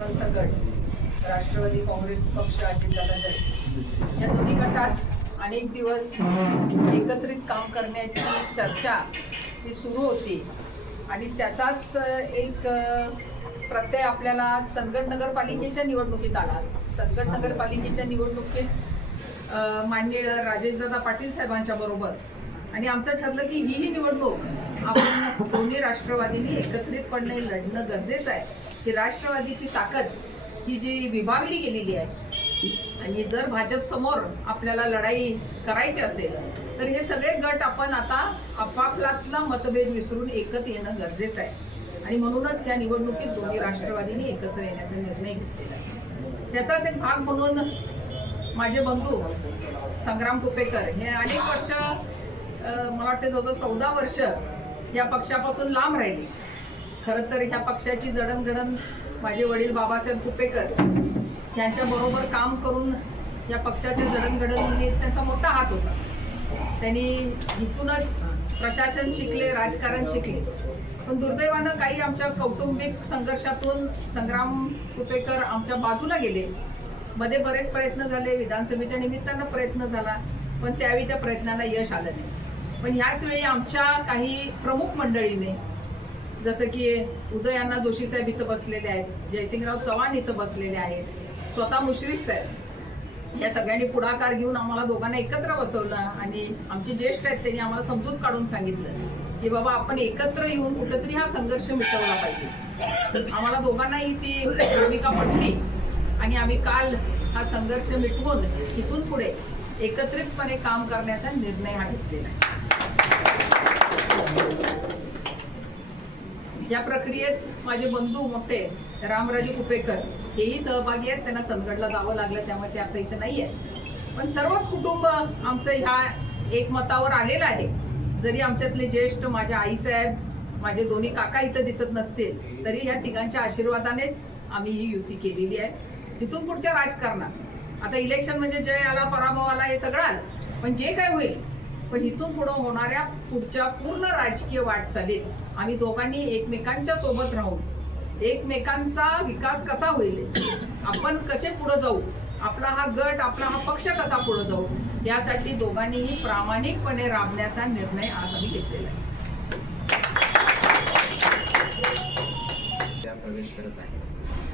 गट राष्ट्रवादी काँग्रेस पक्ष अजितदादा गट या दोन्ही गटात अनेक दिवस एकत्रित काम करण्याची चर्चा ही सुरू होती आणि त्याचाच एक प्रत्यय आपल्याला चंदगड नगरपालिकेच्या निवडणुकीत आला. चंदगड नगरपालिकेच्या निवडणुकीत माननीय राजेशदादा पाटील साहेबांच्या बरोबर आणि आमचं ठरलं की ही निवडणूक आपण दोन्ही राष्ट्रवादींनी एकत्रितपणे लढणं गरजेचं आहे की राष्ट्रवादीची ताकद ही जी विभागली गेलेली आहे आणि जर भाजप समोर आपल्याला लढाई करायची असेल तर हे सगळे गट आपण आता आपापल्यातला मतभेद विसरून एकत्र येणं गरजेचं आहे आणि म्हणूनच या निवडणुकीत दोन्ही राष्ट्रवादींनी एकत्र येण्याचा निर्णय घेतलेला आहे. त्याचाच एक भाग म्हणून माझे बंधू संग्राम कुपेकर हे अनेक वर्ष मला वाटते जवळजवळ 14 वर्ष या पक्षापासून लांब राहिले. खरं तर ह्या पक्षाची जडणघडण माझे वडील बाबासाहेब कुपेकर यांच्याबरोबर काम करून या पक्षाच्या जडणघडणीत त्यांचा मोठा हात होता. त्यांनी इथूनच प्रशासन शिकले, राजकारण शिकले. पण दुर्दैवानं काही आमच्या कौटुंबिक संघर्षातून संग्राम कुपेकर आमच्या बाजूला गेले. मध्ये बरेच प्रयत्न झाले, विधानसभेच्या निमित्तानं प्रयत्न झाला, पण त्यावेळी त्या प्रयत्नांना यश आलं नाही. पण ह्याच वेळी आमच्या काही प्रमुख मंडळीने जसं की उदयअण्णा जोशी साहेब इथं बसलेले आहेत, जयसिंगराव चव्हाण इथं बसलेले आहेत, स्वतः मुश्रीफ साहेब या सगळ्यांनी पुढाकार घेऊन आम्हाला दोघांना एकत्र बसवलं आणि आमचे ज्येष्ठ आहेत त्यांनी आम्हाला समजूत काढून सांगितलं की बाबा आपण एकत्र येऊन कुठेतरी हा संघर्ष मिटवला पाहिजे. आम्हाला दोघांनाही ती भूमिका पटली आणि आम्ही काल हा संघर्ष मिटवून इथून पुढे एकत्रितपणे काम करण्याचा निर्णय हा घेतलेला आहे. या प्रक्रियेत माझे बंधू मोठे रामराजे कुपेकर हेही सहभागी आहेत. त्यांना चंदगडला जावं लागलं त्यामुळे ते आता इथं नाही आहे. पण सर्वच कुटुंब आमचं ह्या एकमतावर आलेलं आहे. जरी आमच्यातले ज्येष्ठ माझ्या आईसाहेब, माझे दोन्ही काका इथं दिसत नसतील तरी ह्या तिघांच्या आशीर्वादानेच आम्ही ही युती केलेली आहे. तिथून पुढच्या राजकारणात आता इलेक्शन म्हणजे जय आला पराभव आला हे सगळं आलं, पण जे काय होईल पण इथून पुढं होणाऱ्या पुढच्या पूर्ण राजकीय वाटचालीत आम्ही दोघांनी एकमेकांच्या सोबत राहून एकमेकांचा विकास कसा होईल, आपण कसे पुढे जाऊ, आपला हा गट आपला हा पक्ष कसा पुढे जाऊ यासाठी दोघांनीही प्रामाणिकपणे राबण्याचा निर्णय आज आम्ही घेतलेला आहे. प्रवेश करत आहे.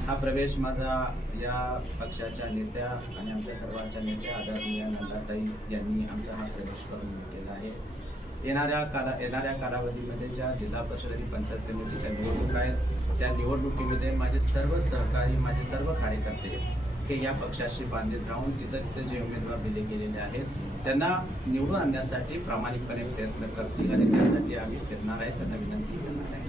हा प्रवेश माझा या पक्षाच्या नेत्या आणि आमच्या सर्वांच्या नेत्या आदरणीय नंदाताई यांनी आमचा हा प्रवेश करून घेतलेला आहे. येणाऱ्या कालावधीमध्ये ज्या जिल्हा परिषद आणि पंचायत समितीच्या निवडणुका आहेत त्या निवडणुकीमध्ये माझे सर्व सहकारी, माझे सर्व कार्यकर्ते हे या पक्षाशी बांधित राहून तिथं जे उमेदवार दिले गेलेले आहेत त्यांना निवडून आणण्यासाठी प्रामाणिकपणे प्रयत्न करतील आणि त्यासाठी आम्ही फिरणार आहे, त्यांना विनंती करणार आहे.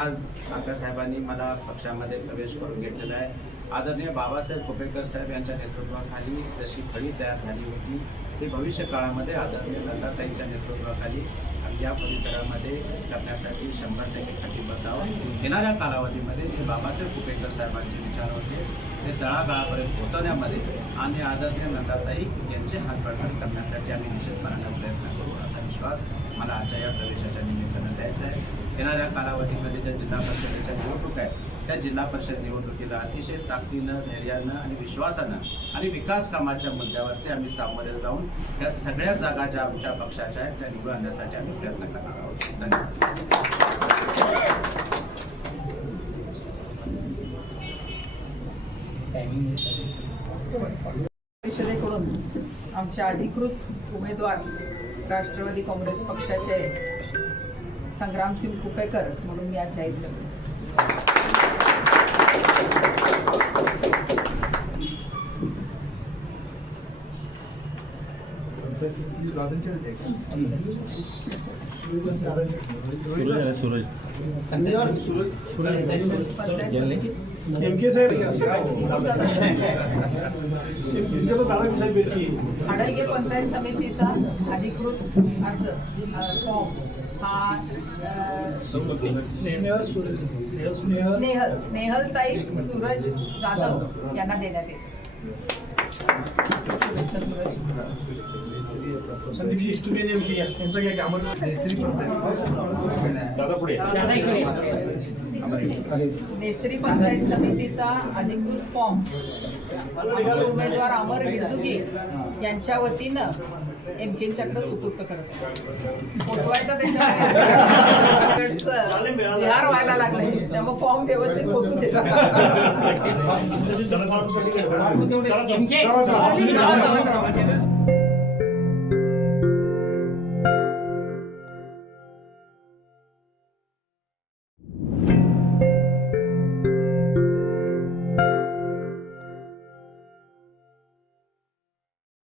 आज काकासाहेबांनी मला पक्षामध्ये प्रवेश करून घेतलेला आहे. आदरणीय बाबासाहेब कुपेकर साहेब यांच्या नेतृत्वाखाली जशी फळी तयार झाली होती ती भविष्य काळामध्ये आदरणीय नंदाताईंच्या नेतृत्वाखाली या परिसरामध्ये करण्यासाठी 100% कटिबद्ध आहोत. येणाऱ्या कालावधीमध्ये जे बाबासाहेब कुपेकर साहेबांचे विचार होते ते तळागाळापर्यंत पोहोचवण्यामध्ये आणि आदरणीय नंदाताई यांचे हात बळकट करण्यासाठी आम्ही निश्चितपणे प्रयत्न करू असा विश्वास मला आजच्या या प्रवेशाच्या निमित्तानं द्यायचा आहे. येणाऱ्या कालावधीमध्ये ज्या जिल्हा परिषदेच्या निवडणूक आहेत त्या जिल्हा परिषद निवडणुकीला अतिशय ताकदीनं, धैर्यानं आणि विश्वासानं आणि विकास कामाच्या मुद्द्यावरती आम्ही सामोरे जाऊन त्या सगळ्या जागा ज्या आमच्या पक्षाच्या आहेत त्या निवडून आणण्यासाठी आम्ही प्रयत्न करणार आहोत. धन्यवाद. परिषदेकडून आमच्या अधिकृत उमेदवार राष्ट्रवादी काँग्रेस पक्षाचे संग्रामसिंग कुपेकर म्हणून मी आज जाहीर करतो. आडलगे पंचायत समितीचा अधिकृत अर्ज फॉर्म हा स्नेहलताई सूरज जाधव यांना देण्यात येईल. संदीप शिष्टुबे नेमकी यांचं काय काम? नेसरी पंचायत समितीचा अधिकृत फॉर्म आमचे उमेदवार अमर हिडदुगे यांच्या वतीनं एमकेंच्याकडे सुपूर्द करत आहे. पोचवायचा त्याच्याकडचं विहार व्हायला लागलाय, त्यामुळे फॉर्म व्यवस्थित पोचू देतात.